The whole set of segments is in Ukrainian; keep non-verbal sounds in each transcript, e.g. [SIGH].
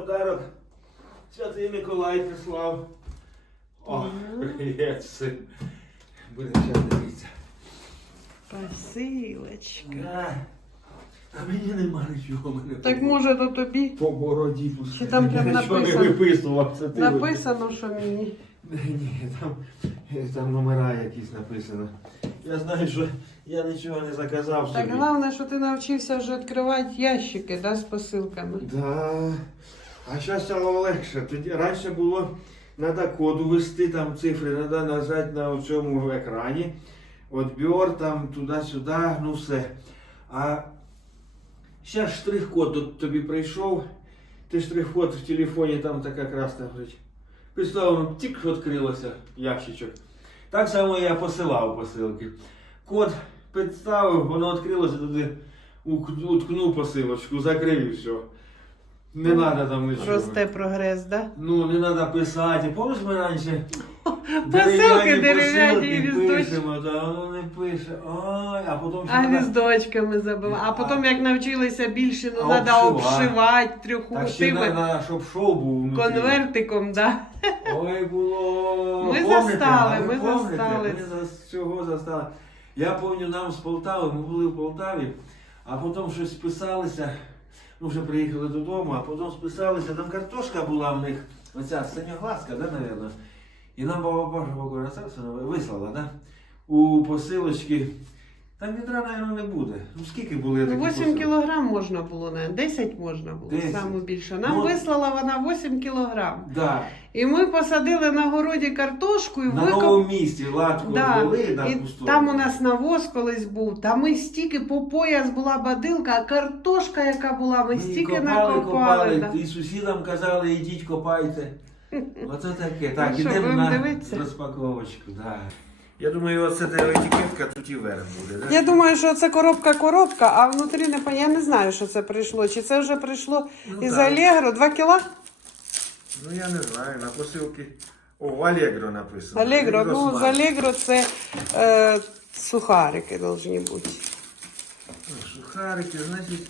подарок Святий Миколай прислав. О, привіт, син. Будемо ще дивитися. Посилочка. А, а мені нема нічого. Мене Так по- може то тобі по бороді пускай. Чи там Я прям нічого написано? не виписував. Це ти написано, що мені. Ні, там, там номера якісь написано. Я знаю, що я нічого не заказав Так собі. головне, що ти навчився вже відкривати ящики да, з посилками. Да. А зараз стало легше. Тоді раніше було треба коду ввести, там цифри треба нажати на цьому екрані. Отбір там туди-сюди, ну все. А зараз штрих-код от тобі прийшов. Ти штрих-код в телефоні там така красна горить. Представив, тільки відкрилося ящичок. Так само я посилав посилки. Код підставив, воно відкрилося туди, уткнув посилочку, закрив і все. Не треба там нічого. Росте прогрес, да? Ну, не треба писати. Помниш, ми раніше [LAUGHS] Посилки дерев'яні і гвіздочки. пишемо, та воно не пише. Ой, а потім ще А треба- гвіздочками забивали. А потім, як навчилися більше, ну А треба обшивати. обшивати трьох ще треба, щоб шоу був внутрі. конвертиком, да? Ой, було. Ми Помните? застали, А ви ми помните? застали. Ми за чого застали? Я пам'ятаю, нам з Полтави, ми були в Полтаві, а потім щось списалися. Ну, вже приїхали додому, а потім списалися. Там картошка була в них, оця синьоглазка, да, мабуть. І нам баба Божа вислала, да? У посилочки. Там відра, мабуть, не буде. Ну скільки були такі Ну, 8 посилки? кілограм можна було, не? 10 можна було, 10. саме більше. Нам Ну, вислала вона 8 кілограм. Да. І ми посадили на городі картошку і На викоп... новому місці латку Да. були на І пустому. там у нас навоз колись був, та ми стільки по пояс була бадилка, а картошка, яка була, ми Ми стільки копали, накопали. копали, да. і сусідам казали, ідіть копайте. [LAUGHS] Оце таке. Так, Ну що, ідемо будемо на дивитися? розпаковочку. Да. Я думаю, оце де етикетка тут і верх буде, да? Я думаю, що це коробка-коробка, а внутрі не Я не знаю, що це прийшло. Чи це вже прийшло Ну, із так. Алегро? Два кіла? Ну я не знаю, на посилки. О, Алегро написано. Алегро, ну з. Алегро це е, сухарики повинні бути. Ну, Сухарики, значить,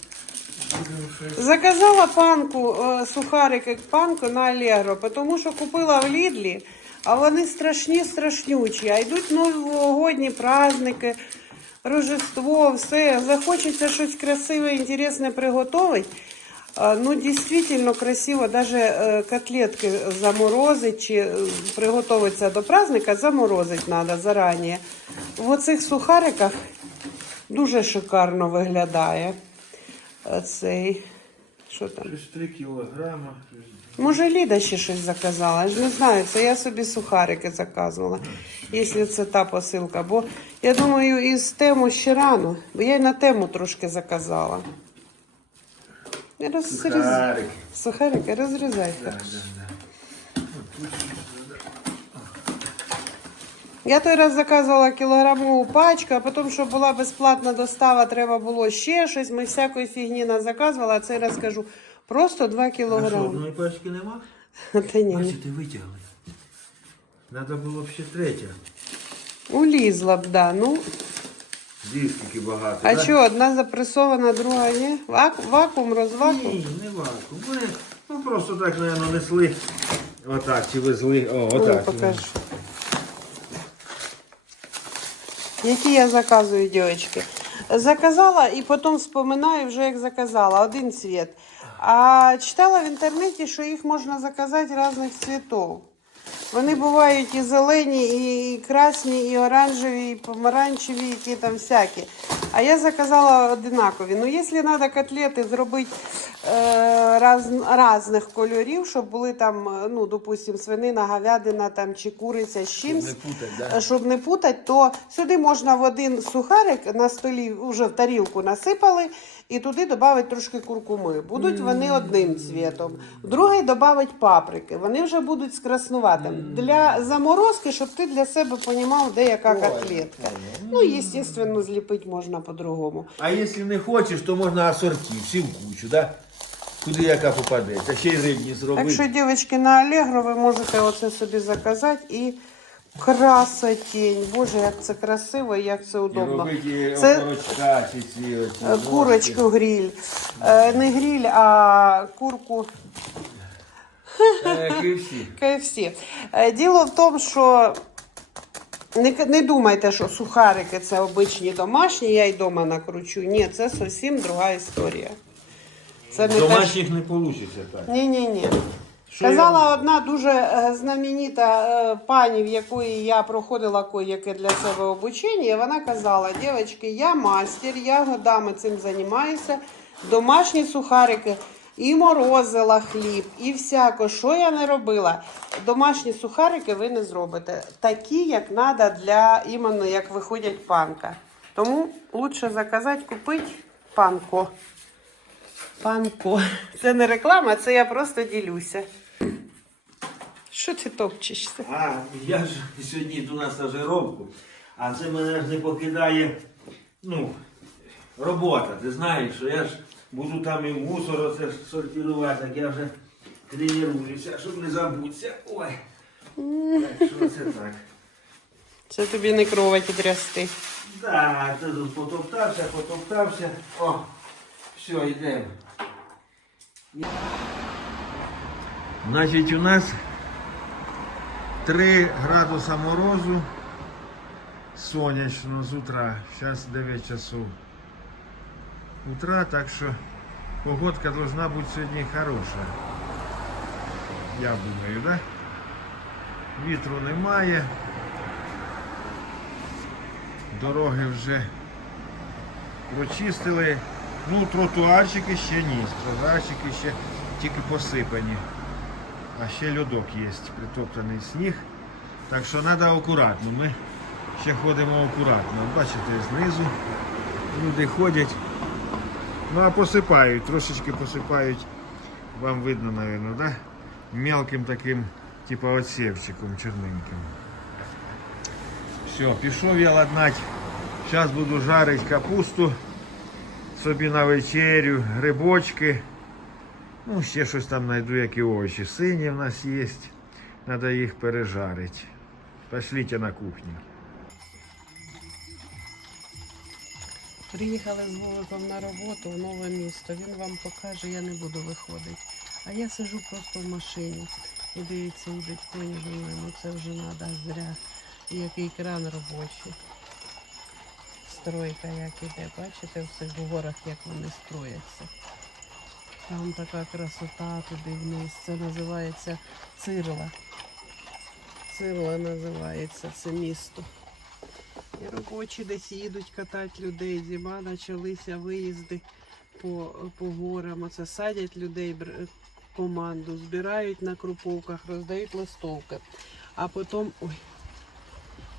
будемо щось. Заказала панку, е, сухарики панку на Алегро, тому що купила в Лідлі, а вони страшні, страшнючі. А йдуть новогодні праздники, Рождество, все. Захочеться щось красиве, інтересне приготувати. Ну, дійсно красиво, навіть е, котлетки заморозить чи е, приготуватися до праздника, заморозить треба зарані. В оцих сухариках дуже шикарно виглядає е, цей. Що там? 3 кілограма. Може, Ліда ще щось заказала? Я ж не знаю, це я собі сухарики заказувала, якщо це та посилка. Бо я думаю, із тему ще рано, бо я й на тему трошки заказала. Розріз... Сухарики. Сухарики розрізайте. Да, да, Я той раз заказувала кілограмову пачку, а потім, щоб була безплатна достава, треба було ще щось. Ми всякої фігні заказували, а цей раз кажу, просто 2 А що, кілограми. одної пачки нема? [LAUGHS] Та ні. Бачите, витягли. Надо було б ще третя. улізла б, да. Ну, Дивись, скільки багато. а да? що, одна запресована, друга ні? Вак... Вакуум, розвакуум? Ні, не вакуум. Ми ну, просто так, наверное, несли. Отак, чи везли. О, Ну, отак. покажу. Які я заказую, дівчатки? Заказала і потім вспоминаю вже, як заказала. Один цвіт. А читала в інтернеті, що їх можна заказати різних цвітів. Вони бувають і зелені, і красні, і оранжеві, і помаранчеві, які там всякі. А я заказала одинакові. Ну, якщо треба котлети зробити е, раз, різних кольорів, щоб були там, е, ну, допустим, свинина, говядина там, чи куриця з чимсь, Не путать, да? Е, щоб не путати, то сюди можна в один сухарик на столі вже в тарілку насипали і туди додати трошки куркуми. Будуть вони одним цвітом. Другий додати паприки. Вони вже будуть з краснуватим. Для заморозки, щоб ти для себе розумів, де яка котлетка. Ну, звісно, зліпити можна по-другому. А якщо не хочеш, то можна асорті, всі в кучу, да? Куди яка попадеться. Ще й рибні зробити. Так що, дівчатки, на Алlegro ви можете оце собі заказати і красотень. Боже, як це красиво і як це удобно. Це- окорочка чи ці. оці. Курочку гриль. Е, Не гриль, а курку KFC. KFC. Діло в тому, що не, не думайте, що сухарики це обичні домашні, я й дома накручу. Ні, це зовсім друга історія. Це не Домашніх не вийде так. Ні, ні, ні. Що Казала одна дуже е, знаменита е, пані, в якої я проходила кое-яке для себе обучення. Вона казала: дівчатки, я мастер, я годами цим займаюся. Домашні сухарики і морозила хліб, і всяко, що я не робила. Домашні сухарики ви не зробите. Такі, як треба для іменно як виходять панка. Тому лучше заказати, купити панко. Панко. Це не реклама, це я просто ділюся. Що ти топчешся? А, я ж сьогодні йду на стажировку, а це мене ж не покидає, ну, робота. Ти знаєш, що я ж буду там і мусор оце сортувати, так я вже тренуюся, щоб не забутися. Ой. Так що це так. Це тобі не кроваті трясти. Так, ти тут потоптався, потоптався. О, все, йдемо. Значить, у нас 3 градуса морозу. Сонячно з утра. Зараз 9 часов утра, так що погодка должна бути сьогодні хороша. Я думаю, да? Вітру немає. Дороги вже прочистили. Ну, тротуарчики ще ні. Тротуарчики ще тільки посипані. А ще льодок є, притоптаний сніг. Так що треба акуратно. Ми ще ходимо акуратно. Бачите, знизу люди ходять. Ну а посипають, трошечки посипають. Вам видно, мабуть, да? Мелким таким, типа отсевчиком чорненьким. Все, пішов я ладнать. Зараз буду жарити капусту собі на вечерю, грибочки. Ну, ще щось там знайду, які овочі. Сині в нас є. Треба їх пережарити. Пошліть на кухню. Приїхали з Вовиком на роботу в нове місто. Він вам покаже, я не буду виходити. А я сижу просто в машині. І дивіться, йдуть коні мною. Ну це вже треба зря. І який кран робочий. Стройка як іде. Бачите, в горах, як вони строяться. Там така красота туди вниз. Це називається Цирла. Цирла називається це місто. Робочі десь їдуть катати людей. Зима почалися виїзди по, по горам. Оце садять людей команду, збирають на круповках, роздають листовки. А потім. Ой.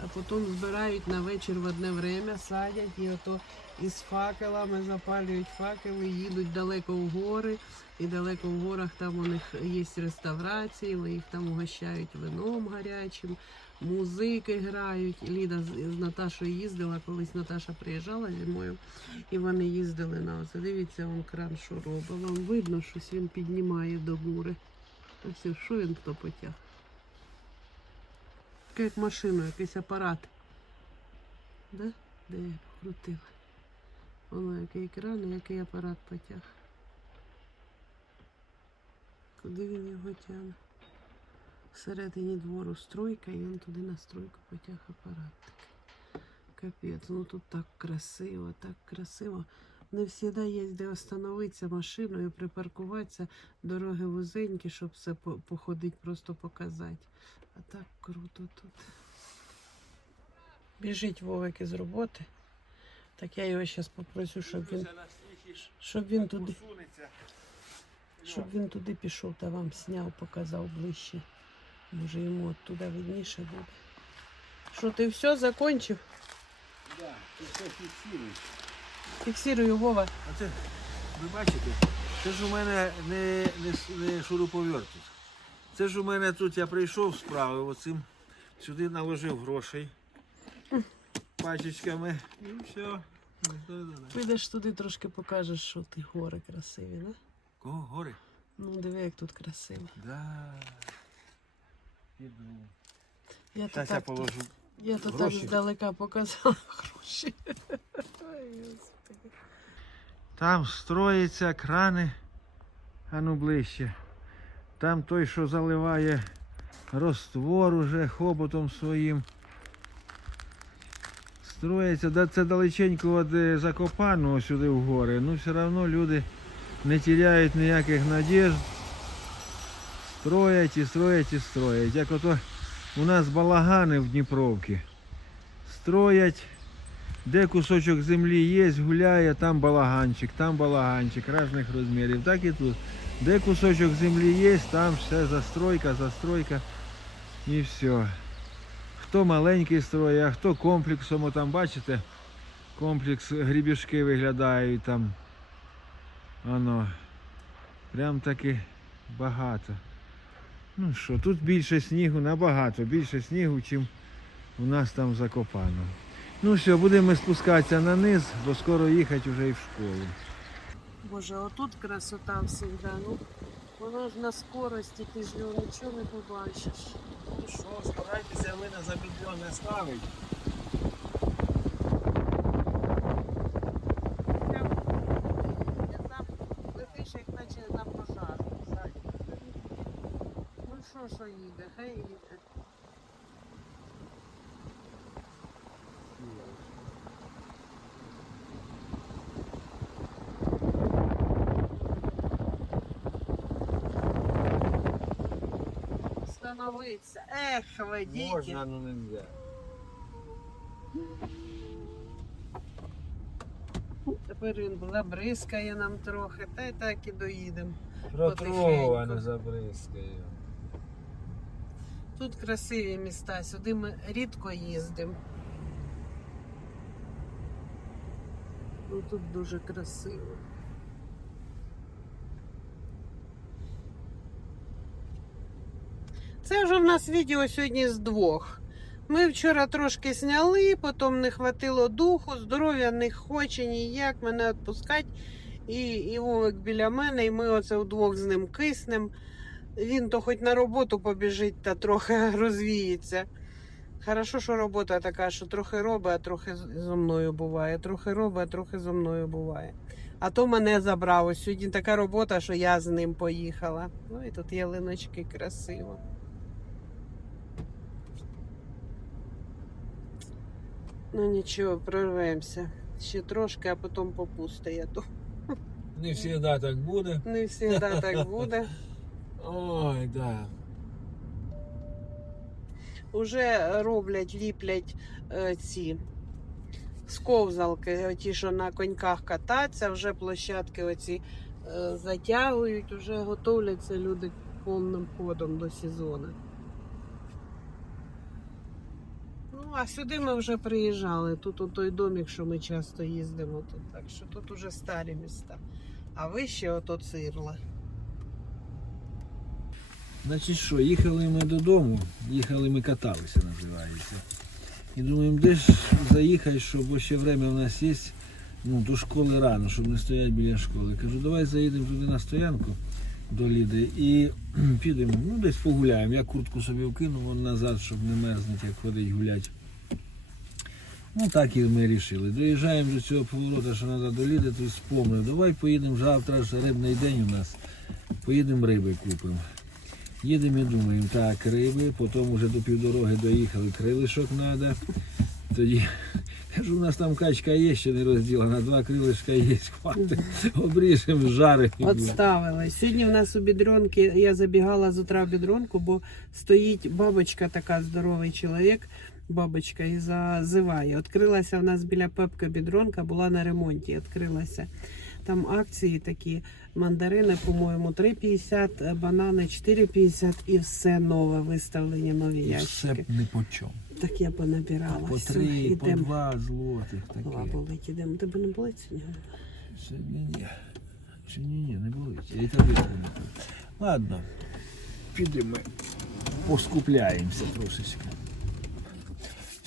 А потім збирають на вечір в одне время, садять і ото із факелами запалюють факели, їдуть далеко в гори. І далеко в горах там у них є реставрації, їх там угощають вином гарячим, музики грають. Ліда з, Наташою їздила, колись Наташа приїжджала зимою, і вони їздили на оце. Дивіться, он кран що робить. Вам видно, щось він піднімає до гори. Ось що він то потяг. Таке як машину, якийсь апарат. Да? Де я покрутила? Воно який кран, який апарат потяг. Куди він його тягне? Всередині двору стройка, і він туди на стройку потяг апарат. Капець, ну тут так красиво, так красиво. Не завжди є де остановитися машиною, припаркуватися, дороги вузенькі, щоб все по- походити, просто показати. А так круто тут. Біжить Вовик із роботи. Так я його зараз попросю, щоб він, щоб він туди. Щоб він туди пішов та вам сняв, показав ближче. Може йому от туди видніше буде. Що, ти все закончив? Да, це все фіксують. Фіксирую Вова. А це, ви бачите, це ж у мене не, не, не шуруповерт. Це ж у мене тут я прийшов справи оцим, сюди наложив грошей пачечками і все. Підеш туди трошки покажеш, що ти гори красиві, да? Кого гори? Ну диви, як тут красиво. Да. Іду. Я то я так, положу. я то так гроші. здалека показала [LAUGHS] гроші. Ой, Господи. Там строїться крани. А ну ближче. Там той, що заливає роствор уже хоботом своїм. Строїться, да це далеченько від е, Закопаного сюди в гори. Ну все одно люди не теряють ніяких надіжд. Строять і строять і строять. Як ото у нас балагани в Дніпровці. Строять, де кусочок землі є, гуляє, там балаганчик, там балаганчик різних розмірів. Так і тут. Де кусочок землі є, там все застройка, застройка і все. Хто маленький строє, а хто комплексом, там бачите, комплекс грібішки виглядають там. Воно. Прям таки багато. Ну що, тут більше снігу, набагато більше снігу, чим у нас там закопано. Ну все, будемо спускатися на низ, бо скоро їхати вже і в школу. Боже, отут красота завжди. Ну, воно ж на скорості, ти ж його нічого не побачиш. Ну що, старайтеся ви на не ставить. Прям, я там летиш, як наче на пожар. Ну що, їде, хай їде. Становиться. Ех, ви діти. Можна, ну не можна. Тепер він забризкає нам трохи, та й так і доїдемо. Протровано забризкаю. Тут красиві міста, сюди ми рідко їздимо. Ну тут дуже красиво. Це вже в нас відео сьогодні з двох. Ми вчора трошки зняли, потім не хватило духу, здоров'я не хоче ніяк мене відпускати. І, і Вовик біля мене, і ми оце вдвох з ним киснем. Він то хоч на роботу побіжить та трохи [LAUGHS] розвіється. Хорошо, що робота така, що трохи робить, а трохи зо мною буває. Трохи робить, а трохи зо мною буває. А то мене забрав. Ось Сьогодні така робота, що я з ним поїхала. Ну і тут ялиночки красиво. Ну нічого, прорвемося. Ще трошки, а потім то. Не завжди так буде. Не завжди так буде. [LAUGHS] Ой, да. Уже роблять, ліплять е, ці сковзалки, ті, що на коньках кататься, вже площадки оці е, затягують, вже готовляться люди повним ходом до сезону. Ну, а сюди ми вже приїжджали. Тут у той домик, що ми часто їздимо тут. Так що тут уже старі міста. А вище ото цирла. Значить що, їхали ми додому, їхали ми каталися, називається. І думаємо, де ж заїхати, щоб ще время у нас є, ну, до школи рано, щоб не стояти біля школи. Кажу, давай заїдемо туди на стоянку до Ліди і підемо, ну десь погуляємо. Я куртку собі вкинув вон назад, щоб не мерзнути, як ходить гуляти. Ну так і ми вирішили. Доїжджаємо до цього поворота, що треба до Ліди, то спомнив, давай поїдемо завтра ж рибний день у нас. Поїдемо риби купимо. Їдемо і думаємо, так, риби, потім вже до півдороги доїхали, крилишок треба. Тоді кажу, у нас там качка є, ще не розділена, два крилишка є, хватить, обріжемо, жаримо. Отставили. Сьогодні в нас у бідронки, я забігала з утра в бідронку, бо стоїть бабочка така здоровий чоловік, бабочка, і зазиває. Відкрилася в нас біля пепки бідронка, була на ремонті, відкрилася. Там акції такі, мандарини, по-моєму, 3,50, банани 4,50 і все нове, виставлені нові І все ящики. не по чому. Так я понабирала. По Все, три, по ідемо. два злотих Голова таке. болить, ідемо. Тебе не болить сьогодні? Сьогодні ні. Сьогодні ні, не болить. Я і таблетку не пив. Ладно, підемо поскупляємося трошечки.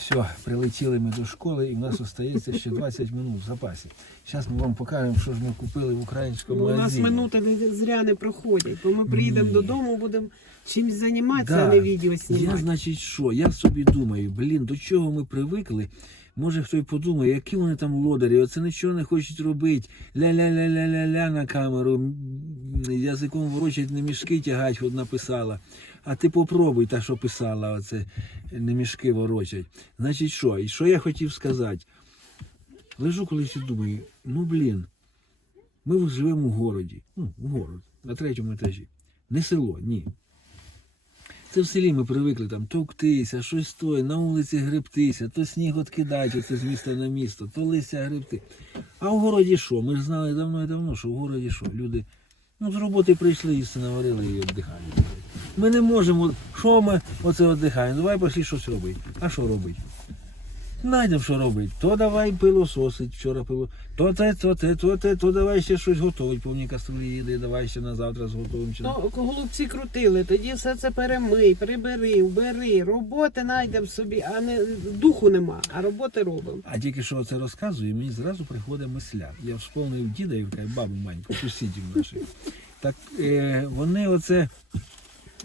Все, прилетіли ми до школи і в нас залишається ще 20 минут в запасі. Зараз ми вам покажемо, що ж ми купили в українському Ну, у нас минути не- зря не проходять, бо ми приїдемо Ні. додому, будемо чимось займатися, а не відео Я, знімати. значить, що? Я собі думаю, блін, до чого ми привикли Може хтось подумає, які вони там лодарі, оце нічого не хочуть робити. Ля-ля-ля-ля-ля-ля на камеру, м, язиком ворочать, не мішки тягать, от написала. А ти попробуй, та, що писала, оце не мішки ворочать. Значить, що? І що я хотів сказати? Лежу колись і думаю, ну блін, ми живемо в городі. Ну, в город, на третьому етажі. Не село, ні. Це в селі ми привикли там товктися, щось стоїть, на вулиці гребтися, то сніг откидати оце з міста на місто, то листя гребти. А в городі що? Ми ж знали давно і давно, що в городі що? Люди ну, з роботи прийшли, їсти наварили і віддихають. Ми не можемо, що ми оце віддихаємо? Давай пошли щось робити. А що робити? Найдемо, що робити. То давай пилососить, вчора пило. То те, то те, то те, то давай ще щось готовить, повні каструлі їди, давай ще на завтра зготовимо. чи Ну, голубці крутили, тоді все це перемий, прибери, вбери, роботи знайдемо собі, а не духу нема, а роботи робимо. А тільки що це розказую, мені зразу приходить мисля. Я вспомнив діда і бабу Маньку, сусідів наших. Так е, вони оце.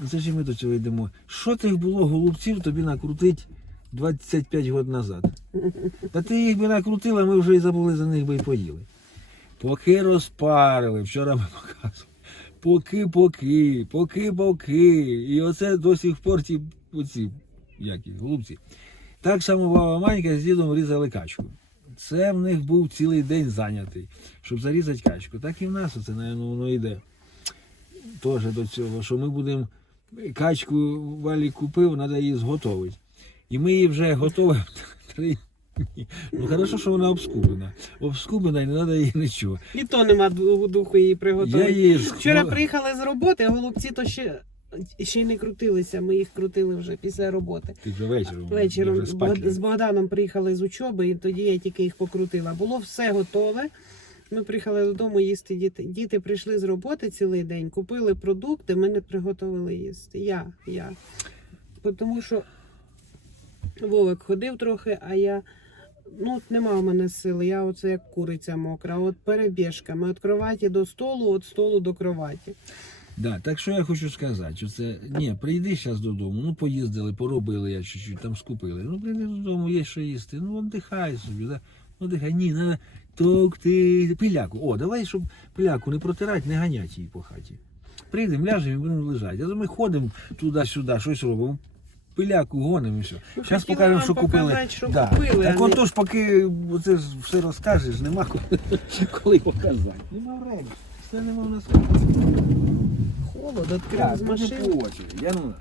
Це ж і ми до цього йдемо. Що тих було голубців тобі накрутить 25 років назад? Та ти їх би накрутила, ми вже і забули за них би і поїли. Поки розпарили, вчора ми показували. Поки, поки, поки, поки. І оце до сих пор ті оці, як їх, голубці. Так само баба Манька з дідом різали качку. Це в них був цілий день зайнятий, щоб зарізати качку. Так і в нас оце, напевно, воно йде. Теж до цього, що ми будемо качку валі купив, треба її зготовити. І ми її вже [LAUGHS] три дні. Ну, хорошо, що вона обскублена. Обскублена і не треба їй нічого. І то нема духу її Я приготувати. її Вчора приїхали з роботи, а голубці то ще, ще й не крутилися. Ми їх крутили вже після роботи. Ти вже вечором. Вечором вже. З Богданом приїхали з учоби, і тоді я тільки їх покрутила. Було все готове. Ми приїхали додому їсти діти. Діти прийшли з роботи цілий день, купили продукти, ми не приготували їсти. Я, я. Тому що Вовик ходив трохи, а я. Ну, нема в мене сили, я оце як куриця мокра. От перебіжками від кроваті до столу, від столу до кроваті. Да, так що я хочу сказати, що це ні, прийди зараз додому, ну поїздили, поробили я чуть-чуть, там скупили. Ну прийди додому, є що їсти. Ну віддихай собі, да. Ну дихай, ні, треба товкти пиляку. О, давай, щоб пиляку не протирати, не ганять її по хаті. Прийдемо, ляжемо і будемо лежати. А то ми ходимо туди-сюди, щось робимо. Пиляку гонимо і все. Ну, Зараз покажемо, вам що купили. показати, що купили, Так не- отож, поки це ж все розкажеш, нема коли, [LAUGHS] коли показати. Нема времени. Все нема в нас. Холод, відкрив з машини. Я, ну,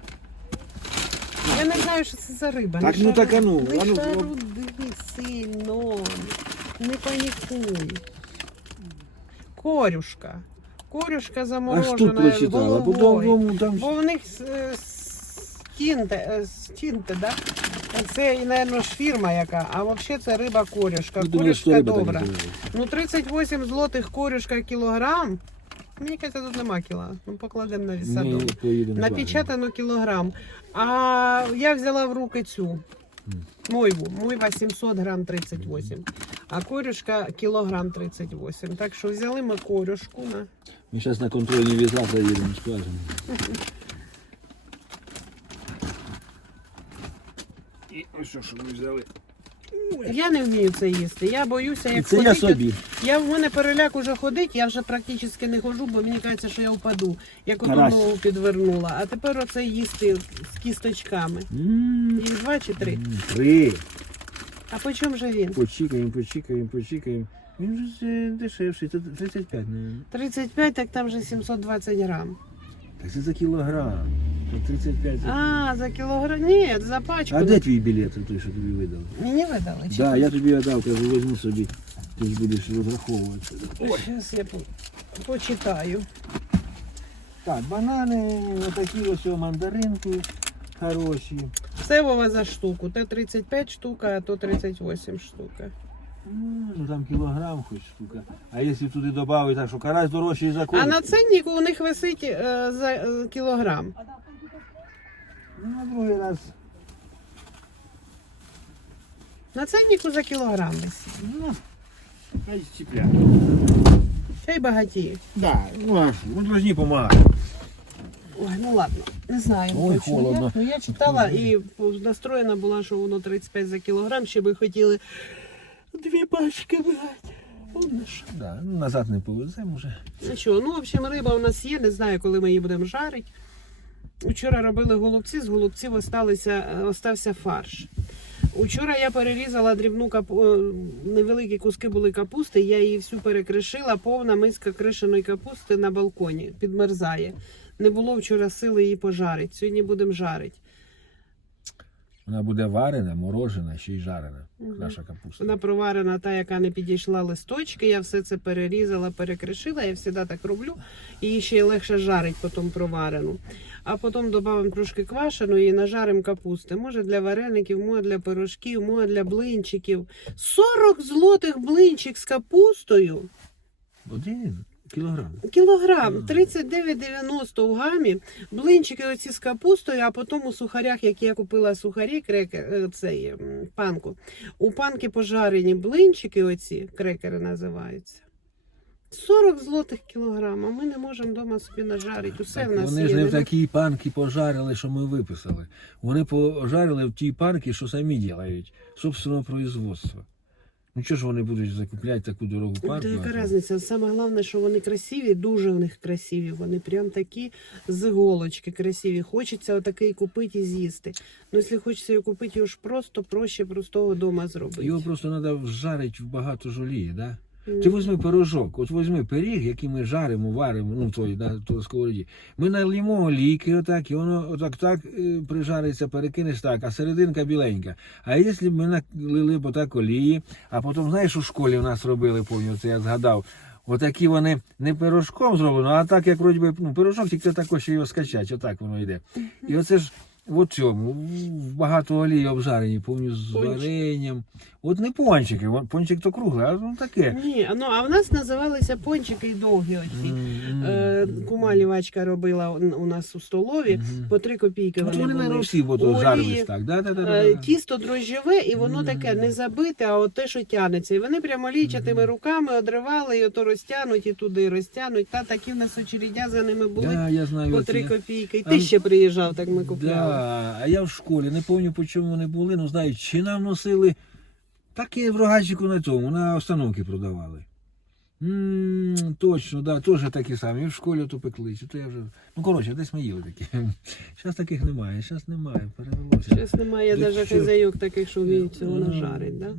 Я не знаю, що це за риба. Так, Не ну, шару- так, а ну, Не ну, шару дивись сильно. Не панікуй. Корюшка. Корюшка заморожена прочитала, по головою. тому там. Бо в них е, стінте, е, стінте, да? Це, мабуть, фірма яка, а взагалі це риба корюшка. Я Корюшка риба добра. Ну, 38 злотих корюшка кілограм. Мені кажеться, тут нема кіла. Ну, покладемо на вісадок. Напечатано кілограм. А я взяла в руки цю мойву. Мойва 700 грам 38. А корюшка кілограм 38. Так що взяли ми корюшку. На. Ми зараз на контрольні віза заїдемо, скажемо. І ось що, що ми взяли. Я не вмію це їсти. Я боюся, як це я собі. Я в мене переляк уже ходить, я вже практично не ходжу, бо мені кажеться, що я впаду, як одну Карась. ногу підвернула. А тепер оце їсти з кісточками. М, Їх два чи три. Три. А по чому же він? Почікаємо, почікаємо, почікаємо. Він же е, дешевший, це 35, мабуть. 35, так там вже 720 грам. Так це за кілограм. Тут 35 за А, за кілограм. Ні, за пачку. А де твій білет, той, що тобі видали? Мені видали? Так, да, я тобі віддав, кажу, візьми собі. Ти ж будеш розраховувати. Зараз я по- почитаю. Так, банани, отакі ось мандаринки хороші. Це Вова за штуку. Те 35 штука, а то 38 штука. Ну там кілограм хоч штука. А якщо туди додати, так що карась дорожчий за А на ценнику у них висить е, за е, кілограм. Ну, на другий раз. На ценнику за кілограм висить. Ну, хай чіпля. Ще й багаті. Да, ну а що, ми повинні допомагати. Ой, ну ладно, не знаю. Ой, точно холодно. як. Ну, я читала і настроєна була, що воно 35 за кілограм, ще би хотіли дві пачки брати. Да, ну, назад не повеземо вже. Ну що, ну, в общем, риба у нас є, не знаю, коли ми її будемо жарити. Вчора робили голубці, з голубців осталися, остався фарш. Учора я перерізала дрібну капу... е, невеликі куски були капусти, я її всю перекришила, повна миска кришеної капусти на балконі, підмерзає. Не було вчора сили її пожарити. Сьогодні будемо жарити. Вона буде варена, морожена, ще й жарена. Мгм. Наша капуста. Вона проварена та, яка не підійшла листочки. Я все це перерізала, перекришила. Я завжди так роблю. Її ще й легше жарить потім проварену. А потім додамо трошки квашеної і нажаримо капусти. Може для вареників, може для пирожків, може для блинчиків. 40 злотих блинчик з капустою. Один кілограм. Кілограм Мгм. 39,90 у гамі. Блинчики оці з капустою, а потім у сухарях, які я купила сухарі, крекер, е, цей панку. У панки пожарені блинчики, оці крекери називаються. 40 злотих кілограм, а ми не можемо вдома собі нажарити. Усе Так в нас вони є. ж не в такій панки пожарили, що ми виписали. Вони пожарили в тій панки, що самі роблять, собственного производства. Ну чого ж вони будуть закупляти таку дорогу панку? Та яка різниця? Саме головне, що вони красиві, дуже в них красиві. Вони прям такі з голочки красиві. Хочеться отакий купити і з'їсти. Ну, якщо хочеться його купити, його ж просто проще простого дома зробити. Його просто треба вжарити в багато жолії, да? Ти візьми пирожок, от візьми пиріг, який ми жаримо, варимо, ну той на то сковороді. Ми налімо олійки, отак, і воно отак так е, прижариться, перекинеш так, а серединка біленька. А якщо б ми налили б отак олії, а потім, знаєш, у школі в нас робили, пам'ятаю, це я згадав. Отакі вони не пирожком зроблено, а так, як вроді би, ну, пирожок, тільки також його скачать, отак воно йде. І оце ж в цьому, в багато олії обжарені, повністю з варенням. От не пончики, пончик то круглий, а ну таке. Ні, ну а в нас називалися пончики і довгі оці. М, Е, кума лівачка робила у нас у столові Мгм. по три копійки. От Вони були. всі жарились так. Да, да, да, да, Е. Тісто дрожжеве, і воно Мгм. таке не забите, а от те, що тянеться. І вони прямо лічатими Мгм. руками одривали, і ото розтянуть, і туди розтянуть. Та такі в нас очередя за ними були Да, я знаю. по три копійки. І ти ну, ще приїжджав, так ми купляли. Да, а я в школі не пам'ятаю, по чому вони були, ну знаю, чи нам носили. Такі в рогачику на цьому, на установки продавали. м точно, да, теж такі самі. І в школі то пекли. Чи то я вже... Ну, коротше, десь ми їли такі. Зараз таких немає, зараз немає, перевелося. Зараз немає навіть хазяюк таких, що вміють цього нажарить, так? Да?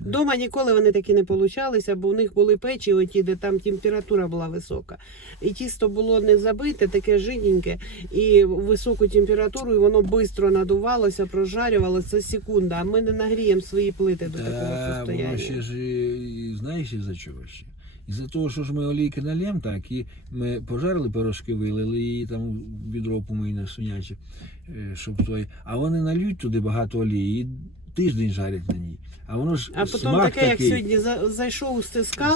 Дома ніколи вони такі не получалися, бо у них були печі, оті, де там температура була висока. І тісто було не забите, таке жиденьке, і високу температуру, і воно швидко надувалося, прожарювалося це секунда. А ми не нагріємо свої плити до такого воно ще состояння. ж, знаєш, із-за чого ще? Із-за того, що ж ми олійки налємо, так, і ми пожарили пирожки, вилили і там відро помийне свиняче, е, щоб той. А вони нальють туди багато олії і тиждень жарять на ній. А воно ж А потім смак таке, як такий, сьогодні за- зайшов у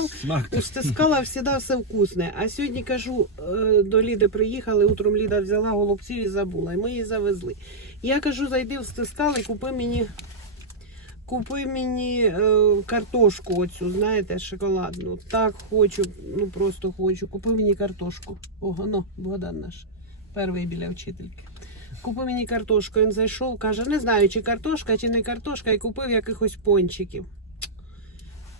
Смак такий. стискала завжди все вкусне. А сьогодні кажу, е, до Ліди приїхали, утром Ліда взяла голубців і забула. І ми її завезли. Я кажу, зайди в стискал і купи мені. Купи мені е, картошку оцю, знаєте, шоколадну. Так хочу, ну просто хочу. Купи мені картошку. Ого, ну, Богдан наш. Перший біля вчительки. Купи мені картошку. Він зайшов, каже, не знаю, чи картошка, чи не картошка, і купив якихось пончиків.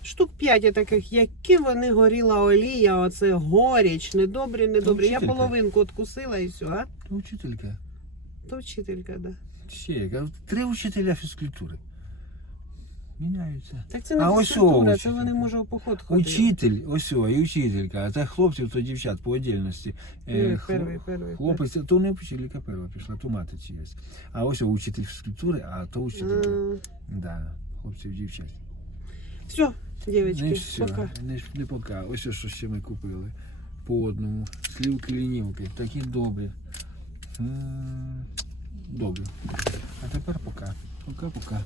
Штук п'ять таких, які вони горіла олія, оце горіч, недобрі, недобрі. Я вчителька. половинку откусила і все, а? То вчителька. То вчителька, да. Ще яка. Три учителя фізкультури. Міняються. Так це не А ось о, це вони вчителька. може у поход ходили. Учитель, ось о, і учителька, а це хлопців, то дівчат по отдельності. Ні, Е, хлоп- перший, перший. Хлопець, то не учителька перша пішла, то мати чиясь. А ось о, учитель фізкультури, а то учителька. А, Да, хлопців дівчат. Все, Не дівчатки, все, пока. не, не пока. Ось що ще ми купили. По одному. Слівки лінівки. Такі добрі. М, Добрі. А тепер пока. Пока-пока.